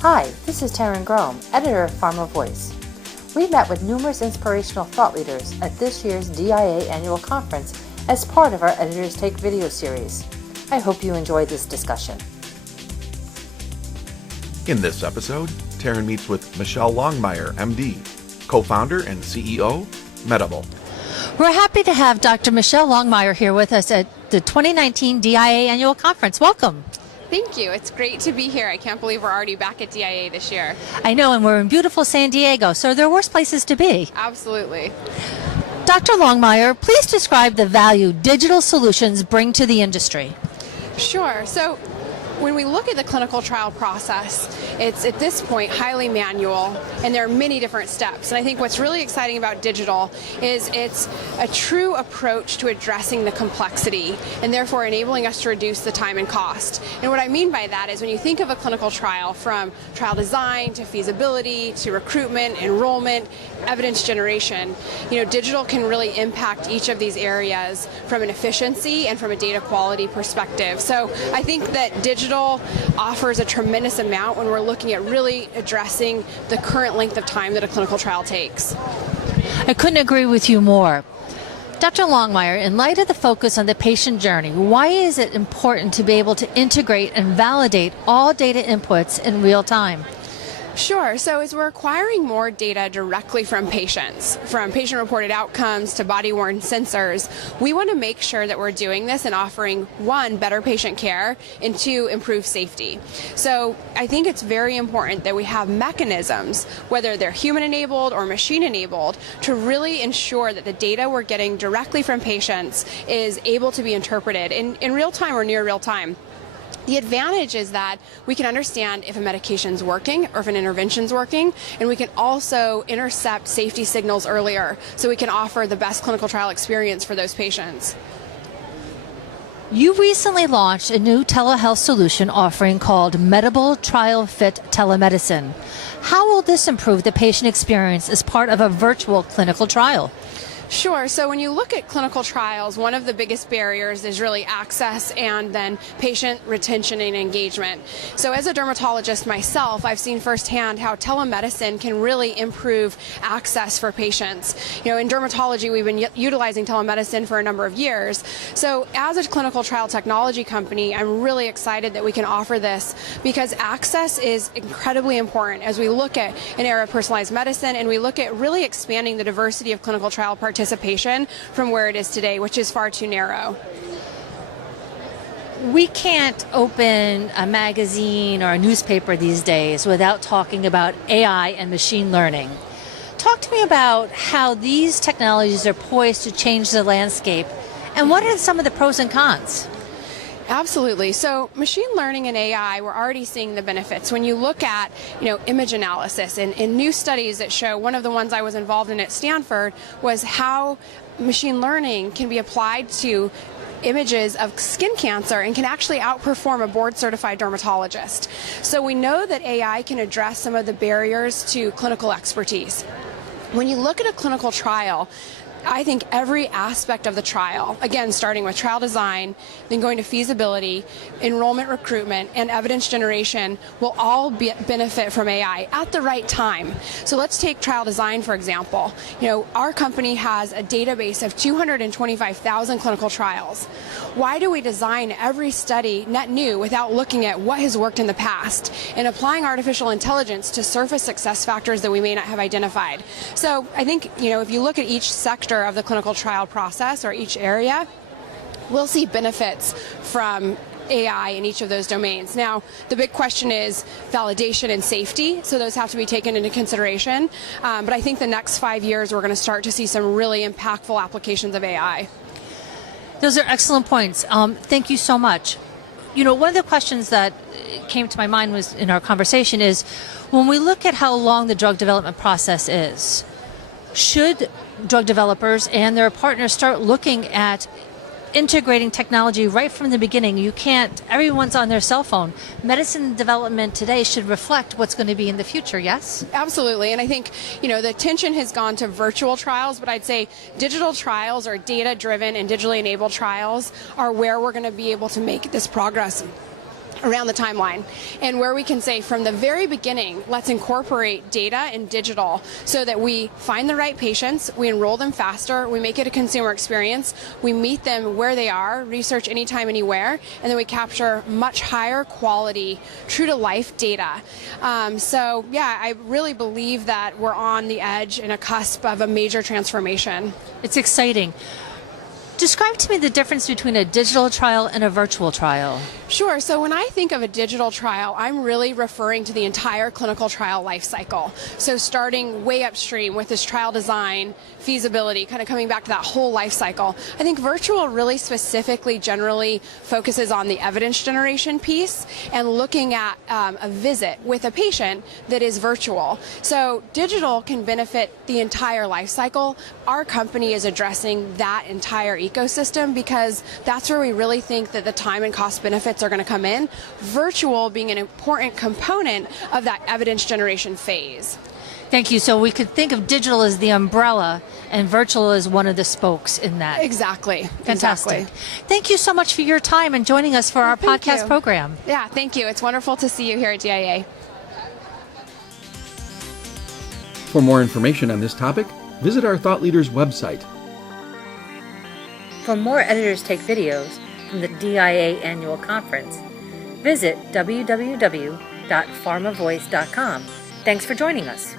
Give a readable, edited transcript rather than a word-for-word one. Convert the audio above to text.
Hi, this is Taryn Grome, editor of Pharma Voice. We met with numerous inspirational thought leaders at this year's DIA annual conference as part of our Editors Take video series. I hope you enjoyed this discussion. In this episode, Taryn meets with Michelle Longmire, MD, co-founder and CEO, Medable. We're happy to have Dr. Michelle Longmire here with us at the 2019 DIA annual conference. Welcome. Thank you. It's great to be here. I can't believe we're already back at DIA this year. I know, and we're in beautiful San Diego, so there are worse places to be. Absolutely. Dr. Longmire, please describe the value digital solutions bring to the industry. Sure. So when we look at the clinical trial process, it's at this point highly manual, and there are many different steps. And I think what's really exciting about digital is it's a true approach to addressing the complexity and therefore enabling us to reduce the time and cost. And what I mean by that is when you think of a clinical trial, from trial design to feasibility to recruitment, enrollment, evidence generation, digital can really impact each of these areas from an efficiency and from a data quality perspective. So I think that digital offers a tremendous amount when we're looking at really addressing the current length of time that a clinical trial takes. I couldn't agree with you more. Dr. Longmire, in light of the focus on the patient journey, why is it important to be able to integrate and validate all data inputs in real time? Sure. So as we're acquiring more data directly from patients, from patient-reported outcomes to body-worn sensors, we want to make sure that we're doing this and offering, one, better patient care, and two, improved safety. So I think it's very important that we have mechanisms, whether they're human-enabled or machine-enabled, to really ensure that the data we're getting directly from patients is able to be interpreted in real time or near real time. The advantage is that we can understand if a medication's working or if an intervention's working, and we can also intercept safety signals earlier so we can offer the best clinical trial experience for those patients. You recently launched a new telehealth solution offering called Medable Trial Fit Telemedicine. How will this improve the patient experience as part of a virtual clinical trial? Sure. So when you look at clinical trials, one of the biggest barriers is really access and then patient retention and engagement. So as a dermatologist myself, I've seen firsthand how telemedicine can really improve access for patients. In dermatology, we've been utilizing telemedicine for a number of years. So as a clinical trial technology company, I'm really excited that we can offer this because access is incredibly important as we look at an era of personalized medicine and we look at really expanding the diversity of clinical trial participation from where it is today, which is far too narrow. We can't open a magazine or a newspaper these days without talking about AI and machine learning. Talk to me about how these technologies are poised to change the landscape, and what are some of the pros and cons? Absolutely. So machine learning and AI, we're already seeing the benefits. When you look at, image analysis and new studies that show, one of the ones I was involved in at Stanford was how machine learning can be applied to images of skin cancer and can actually outperform a board-certified dermatologist. So we know that AI can address some of the barriers to clinical expertise. When you look at a clinical trial, I think every aspect of the trial, again, starting with trial design, then going to feasibility, enrollment, recruitment, and evidence generation, will all benefit from AI at the right time. So let's take trial design, for example. Our company has a database of 225,000 clinical trials. Why do we design every study net new without looking at what has worked in the past and applying artificial intelligence to surface success factors that we may not have identified? So I think, if you look at each sector of the clinical trial process or each area, we'll see benefits from AI in each of those domains. Now, the big question is validation and safety, so those have to be taken into consideration. But I think the next 5 years, we're going to start to see some really impactful applications of AI. Those are excellent points. Thank you so much. One of the questions that came to my mind was in our conversation is, when we look at how long the drug development process is, should drug developers and their partners start looking at integrating technology right from the beginning? Everyone's on their cell phone. Medicine development today should reflect what's going to be in the future, yes? Absolutely. And I think, the attention has gone to virtual trials, but I'd say digital trials or data-driven and digitally enabled trials are where we're going to be able to make this progress. around the timeline, and where we can say from the very beginning, let's incorporate data and digital so that we find the right patients, we enroll them faster, we make it a consumer experience, we meet them where they are, research anytime, anywhere, and then we capture much higher quality, true to life data. So yeah, I really believe that we're on the edge and a cusp of a major transformation. It's exciting. Describe to me the difference between a digital trial and a virtual trial. Sure. So when I think of a digital trial, I'm really referring to the entire clinical trial life cycle. So starting way upstream with this trial design, feasibility, kind of coming back to that whole life cycle. I think virtual really specifically generally focuses on the evidence generation piece and looking at a visit with a patient that is virtual. So digital can benefit the entire life cycle. Our company is addressing that entire ecosystem because that's where we really think that the time and cost benefits are going to come in, virtual being an important component of that evidence generation phase. Thank you. So we could think of digital as the umbrella and virtual as one of the spokes in that. Exactly. Fantastic. Exactly. Thank you so much for your time and joining us for our Thank podcast you. program. Yeah, thank you. It's wonderful to see you here at DIA. For more information on this topic, visit our Thought Leaders website. For more Editors Take videos from the DIA Annual Conference, visit www.pharmavoice.com. Thanks for joining us.